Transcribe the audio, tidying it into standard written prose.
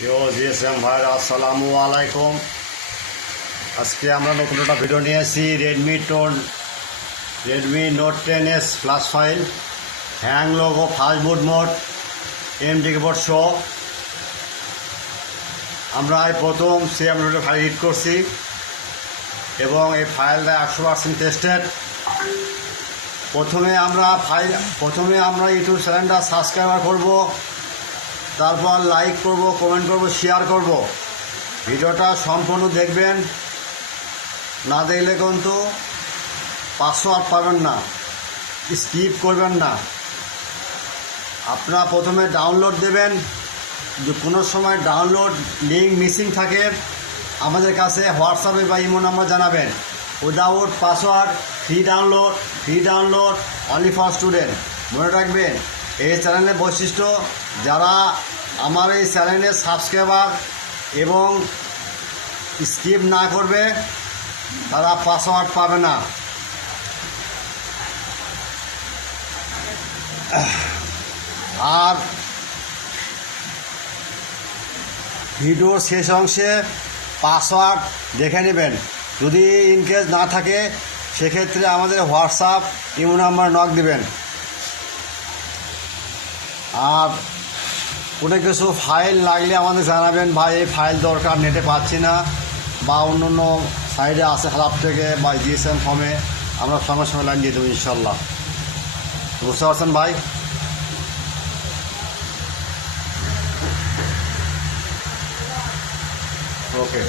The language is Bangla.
জিএসএম ভাই আসসালামু আলাইকুম। আজকে আমরা নতুন একটা ভিডিও নিয়ে এসেছি Redmi note 10s plus file, hang logo, fast বুট মোড, এমডি কিবোর্ড শো। আমরা এই প্রথম সিএমডি ফাইল হিট করছি এবং এই ফাইলটা 100% টেস্টেড। প্রথমে আমরা ইউটিউব চ্যানেলটা সাবস্ক্রাইব করব, তারপর লাইক করব, কমেন্ট করব, শেয়ার করব। ভিডিওটা সম্পূর্ণ দেখবেন, না দেখলে কিন্তু পাসওয়ার্ড পাবেন না, স্কিপ করবেন না। আপনারা প্রথমে ডাউনলোড দেবেন, যদি কোনো সময় ডাউনলোড লিঙ্ক মিসিং থাকে আমাদের কাছে হোয়াটসঅ্যাপে বা ইমো নাম্বার জানাবেন। Without password free download only for student. মনে রাখবেন, এই চ্যানেলের বৈশিষ্ট্য, যারা আমার এই চ্যানেলের সাবস্ক্রাইবার এবং স্কিপ না করবে তারা পাসওয়ার্ড পাবে না। আর ভিডিওর শেষ অংশে পাসওয়ার্ড দেখে নেবেন, যদি ইনকেস না থাকে সেক্ষেত্রে আমাদের হোয়াটসঅ্যাপ ইমো নাম্বার নক দিবেন। আর কোনো কিছু ফাইল লাগলে আমাদের জানাবেন, ভাই এই ফাইল দরকার, নেটে পাচ্ছি না, বা অন্য অন্য সাইডে আছে খারাপ থেকে, বা জিএসএম ফর্মে আমরা সঙ্গে সঙ্গে লাইন দিয়ে দেবো ইনশাল্লাহ। বুঝতে পারছেন ভাই? ওকে।